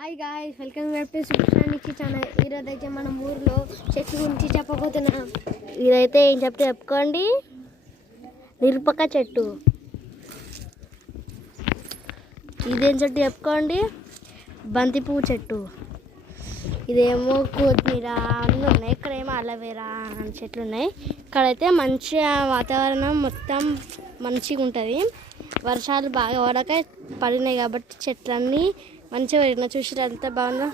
Hi guys, welcome back to సుప్రానికి channel. ఈరోజు అయితే మనం ఊర్లో చెట్టు గురించి చెప్పబోతున్నాం. ఇదైతే ఏం చెప్తే చెప్పుకోండి. నిరుపక్క చెట్టు. ఇదేం చెట్టు చెప్పుకోండి. బంతి పువ్వు చెట్టు. ఇదేమో కొత్తిమీర అన్నీ ఉన్నాయి. ఇక్కడేమో అలోవెరా అని చెట్లు ఉన్నాయి. ఇక్కడైతే మంచిగా వాతావరణం మొత్తం మంచిగా ఉంటుంది. వర్షాలు బాగా పడినాయి కాబట్టి చెట్లన్నీ మంచిగా పెరిగిన చూసిరా ఎంత బాగుందో.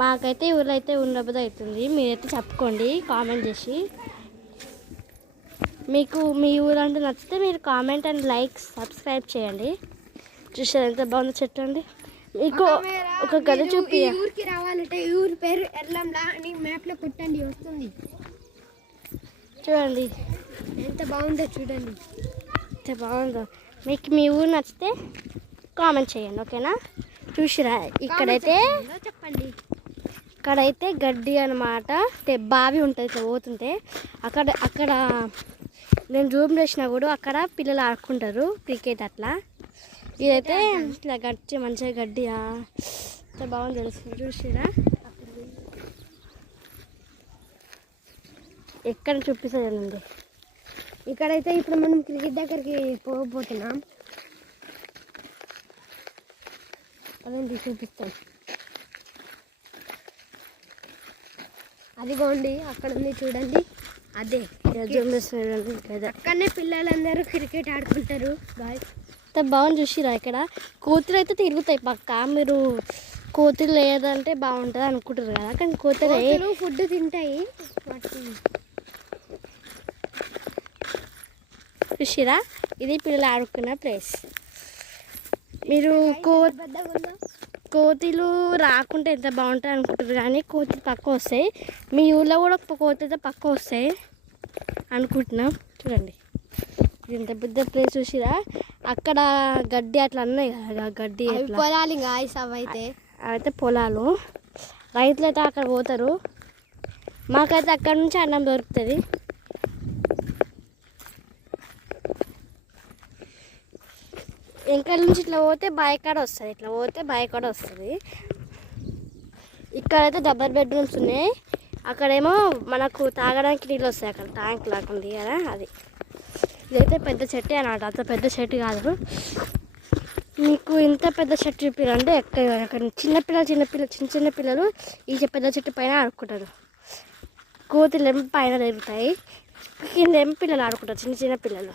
మాకైతే ఊళ్ళో అయితే ఉండబుద్ధి అవుతుంది. మీరైతే చెప్పుకోండి కామెంట్ చేసి. మీకు మీ ఊరు అంటే నచ్చితే మీరు కామెంట్ అండ్ లైక్ సబ్స్క్రైబ్ చేయండి. చూసారు ఎంత బాగుందో చెట్టు అండి. మీకు ఒక గది చూపి. ఊరికి రావాలంటే ఊరి పేరు ఎర్లంలా అని మ్యాప్లో కొట్టండి, వస్తుంది. చూడండి ఎంత బాగుందో చూడండి. ఎంత బాగుందో. మీకు మీ ఊరు నచ్చితే కామెంట్ చేయండి, ఓకేనా. చూసిరా ఇక్కడైతే చెప్పండి. ఇక్కడైతే గడ్డి అనమాట. బావి ఉంటుంది ఇట్లా పోతుంటే. అక్కడ నేను జూమ్ చేసినా కూడా అక్కడ పిల్లలు ఆడుకుంటారు క్రికెట్ అట్లా. ఇదైతే ఇట్లా గడ్డి మంచిగా గడ్డి ఎంత బాగుంది తెలుస్తుంది. చూసిరా ఎక్కడ చూపిస్తానండి. ఇక్కడైతే ఇప్పుడు మనం క్రికెట్ దగ్గరికి పోకపోతున్నాం. అదండి చూపిస్తాం. అదిగోండి అక్కడ ఉంది చూడండి. అదే అక్కడనే పిల్లలందరూ క్రికెట్ ఆడుకుంటారు. బాయ్ ఎంత బాగుంది చూసిరా. ఇక్కడ కోతులు అయితే తిరుగుతాయి పక్క. మీరు కోతులు లేదంటే బాగుంటుంది అనుకుంటారు కదా, కానీ కోతులు ఫుడ్ తింటాయి. చూసిరా ఇది పిల్లలు ఆడుకున్న ప్లేస్. మీరు కోతులు రాకుంటే ఎంత బాగుంటుంది అనుకుంటారు, కానీ కోతులు పక్క వస్తాయి. మీ ఊళ్ళో కూడా కోతులు పక్క వస్తాయి అనుకుంటున్నాం. చూడండి ఇది ఎంత పెద్ద ప్లేస్. చూసిరా అక్కడ గడ్డి అట్లా అన్నాయి కదా, గడ్డి పొలాలు అవైతే పొలాలు. రైతులు అయితే అక్కడ పోతారు. మాకైతే అక్కడ నుంచి అన్నం దొరుకుతుంది. వెనకాల నుంచి ఇట్లా పోతే బాయికాడ వస్తుంది. ఇట్లా పోతే బాయికాడ వస్తుంది. ఇక్కడైతే డబల్ బెడ్రూమ్స్ ఉన్నాయి. అక్కడేమో మనకు తాగడానికి నీళ్ళు వస్తాయి. అక్కడ ట్యాంక్ లాగా ఉంది కదా అది. ఇదైతే పెద్ద చెట్టు అన్నమాట. అంత పెద్ద చెట్టు కాదు. మీకు ఇంత పెద్ద చెట్టు చూపిరంటే అక్కడ చిన్న పిల్లలు ఈ పెద్ద చెట్టు పైన ఆడుకుంటారు. కోతులు ఏమో పైన తిరుగుతాయి, కింద ఏమో పిల్లలు ఆడుకుంటారు, చిన్న పిల్లలు.